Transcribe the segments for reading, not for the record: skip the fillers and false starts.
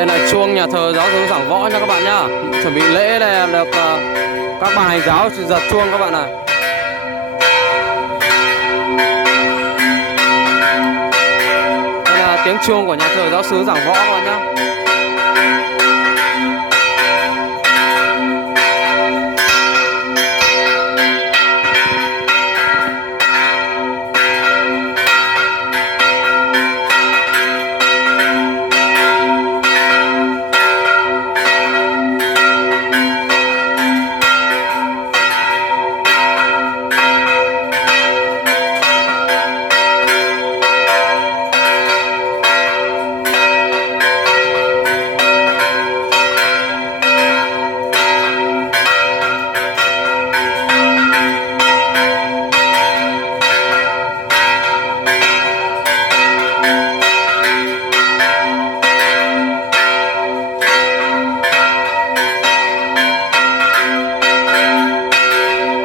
Đây là chuông nhà thờ giáo xứ Giảng Võ nha các bạn nhá. Chuẩn bị lễ này được các bà hành giáo giật chuông các bạn ạ. Đây là tiếng chuông của nhà thờ giáo xứ Giảng Võ các bạn nhá.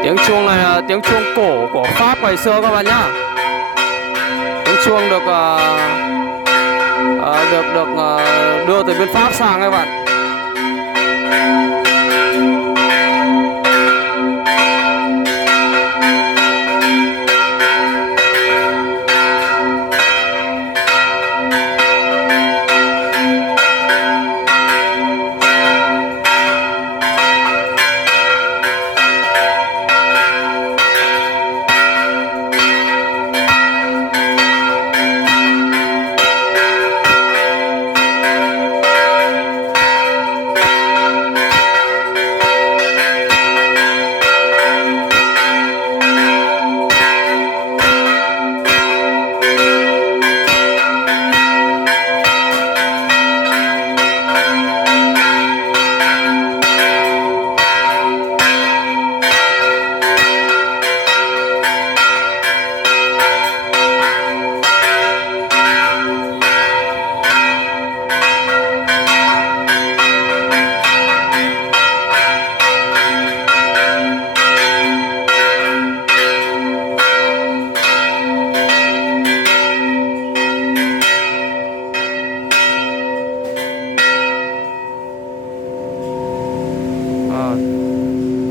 Tiếng chuông này là tiếng chuông cổ của Pháp ngày xưa các bạn nhá. Tiếng chuông được đưa từ bên Pháp sang các bạn.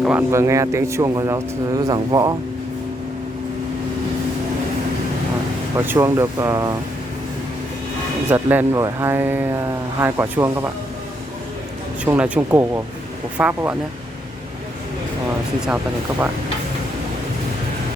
Các bạn vừa nghe tiếng chuông của giáo xứ Giảng Võ. Quả chuông được giật lên bởi hai quả chuông các bạn. Chuông này chuông cổ của Pháp các bạn nhé. Xin chào tất cả các bạn.